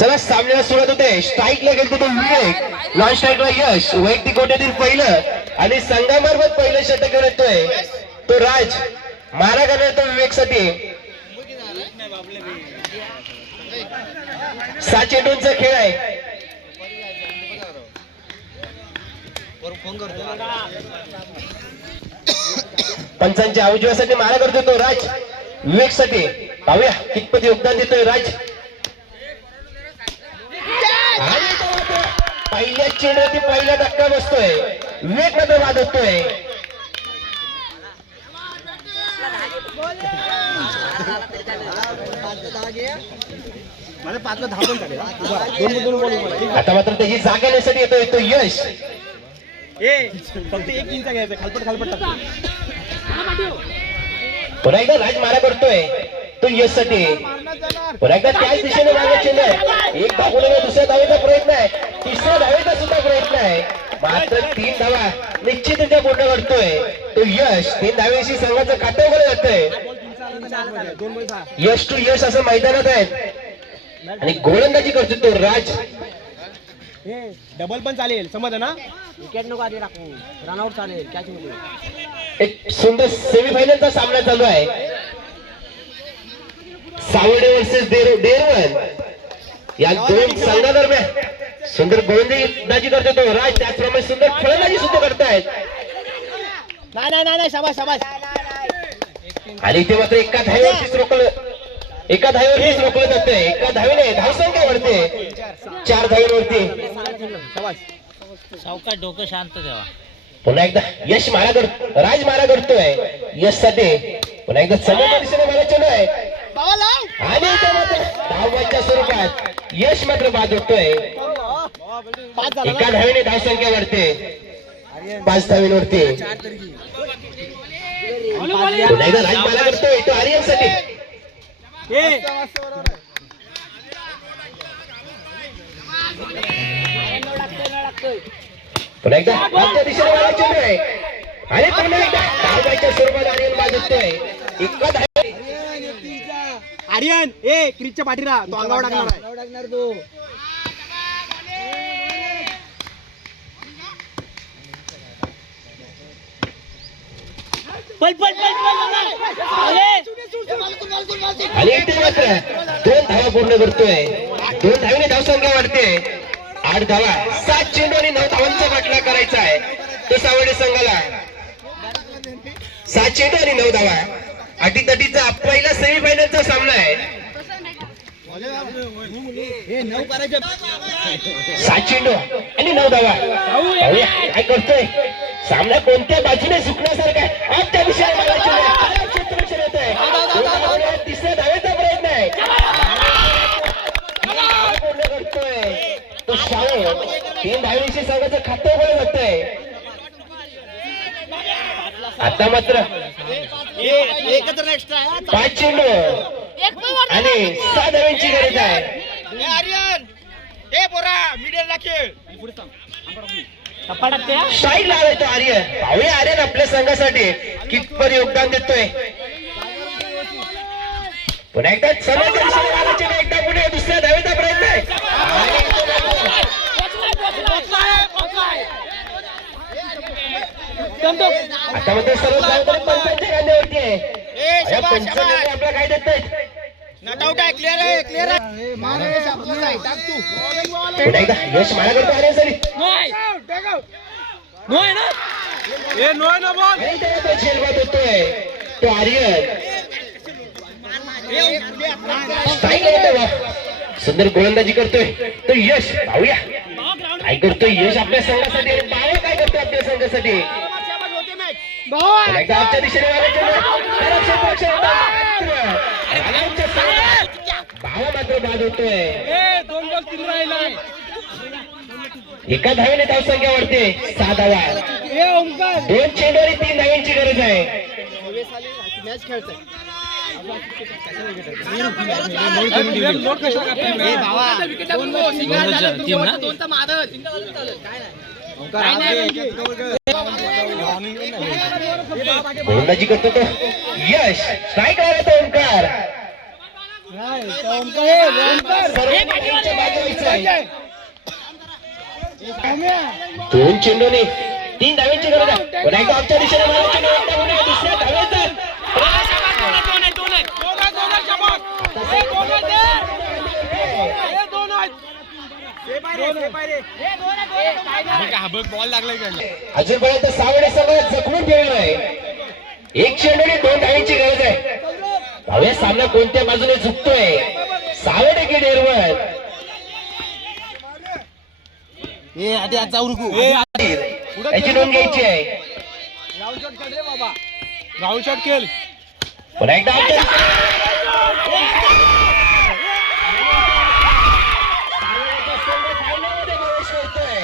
चला सामन्याला सुरुवात होते. स्ट्राईकला गेलतो तो विवेक, नॉन स्ट्राईकला यश. वैयक्तिक गोट्यातील पहिलं आणि संघामार्फत पहिलं षटक येतोय तो राज. मारा करणार तो विवेक साठी. 6 चेंडूंचा खेळ आहे. पंचांच्या उजव्यासाठी मारा करतोय तो राज विवेक साठी. पाहूया कितपत योगदान देतोय राज. पहिल्या चेंडूवरती पहिला धक्का बसतोय. विवेक मात्र वाजवतोय. आता मात्र त्याची जागा नेण्यासाठी येतोय तो यश. फक्त 1 इंच घ्यायचं. खालपट पुन्हा एकदा राज मारा करतोय तो यश साठी. पुन्हा एकदा त्याच दिशेने मागे चेंडू. एक धावून दुसऱ्या धावेचा प्रयत्न आहे. तिसऱ्या धावेचा सुद्धा प्रयत्न आहे. मात्र 3 धावा निश्चितरित्या पूर्ण करतोय तो यश. 3 धावेशी संघाचं खातं उघडलं जातंय. यश टू यश असं मैदानात आहे आणि गोलंदाजी करतो तो राज. डबल पण चालेल, समज ना. विकेट नको आधी टाकू, रनआउट चालेल, कॅच नको. एक सुंदर सेमीफायनलचा सामना चालू आहे. सावडे वर्सेस डेरवन या दोन संघादरम्यान सुंदर गोलंदाजी करतो तो राज. त्याचप्रमाणे सुंदर फलंदाजी सुद्धा करतायत. नाही शाबास शाबास. आणि इथे मात्र एका धावेवरतीच रोखलं जातंय. एका धावेने धावसंख्या वाढते 4 धावेवरती. सावकाश डोकं शांत ठेवा. पुन्हा एकदा यश मारा करतो, राज मारा करतोय यश साठी. पुन्हा एकदा समोरच्या दिशेने मारा चेंडू आहे आणि इथे मात्र धावबाच्या स्वरूपात यश मात्र बाद होतोय. एका धावेने धावसंख्या वाढते 5 धावेवरती. पुन्हा एकदा राज मारा करतोय तो आर्यन साठी. पुन्हा एकदा आमच्या दिशेने मारा चेंडू आहे आणि पुन्हा एकदा धावबाच्या स्वरूपात आर्यन बाद होतोय. एका धावे आर्यन क्रिजच्या पाठीला तो अंगावर टाकणार तो. आणि इथे मात्र 2 धावा पूर्ण करतोय. 2 धावेने धावसंख्या वाढते 8 धावा. 7 चेंडू आणि 9 धावांचा बाटला करायचा आहे तो सावडे संघाला. 7 चेंडू आणि 9 धावा. अटीतटीचा पहिला सेमीफायनलचा सामना आहे. 7 चेंडू आणि 9 धावा. काय करतोय सामना कोणत्या बाजूने सुटण्यासारखा आहे. आजच्या दिशेने क्षेत्ररक्षण येत आहे. तिसऱ्या धावेचा प्रयत्न आहे. पूर्ण करतोय तो शाहू. 3 धावेशी संघाचं खातं उघडलं जातंय. आता मात्र 5 चेंडू आणि 6 धावांची गरज आहे. स्ट्राईक लावलाय तो आर्यन. पाहूया आर्यन आपल्या संघासाठी कितपत योगदान देतोय. पुन्हा एकदा समोरच्या दिशेने मारायचे. एकदा पुढे दुसऱ्या धावेचा प्रयत्न आहे. आता मात्र सर्व धावतरी पंचांच्या खांद्यावरती आहे. पंचांनी आपला काय देत नाहीत. पुन्हा एकदा यश मारा करतो आर्यनसाठी. झेलबाद होतोय तो आर्यन. सुंदर गोलंदाजी करतोय तो यश. पाहूया काय करतोय यश आपल्या संघासाठी. बावा काय करतोय आपल्या संघासाठी. आमच्या दिशेने भावा मात्र बाद होतोय. एका धावेने धावसंख्या वाढते 6 धावा. 2 चेंडू आणि 3 धावांची गरज आहे. गोलंदाजी करतो तो यश. स्ट्राईक आला तो ओंकार. आहे. 2 चेंडूने 3 धावांची गरज आहे. पुन्हा एकदा आमच्या दिशेने मारा चेंडू एकदा पुन्हा दुसऱ्या धावेचा बॉल लागलाय का अजूनपर्यंत सावडे सगळं जखमून गेलेलं आहे. 1 चेंडूने 2 धावांची गरज आहे. धावे सामना कोणत्या बाजूने झुकतोय. सावडे की डेरवर जाऊ नको याची नोंद घ्यायची आहे. राऊंड शॉट खेळ पुन्हा एकदा आमच्या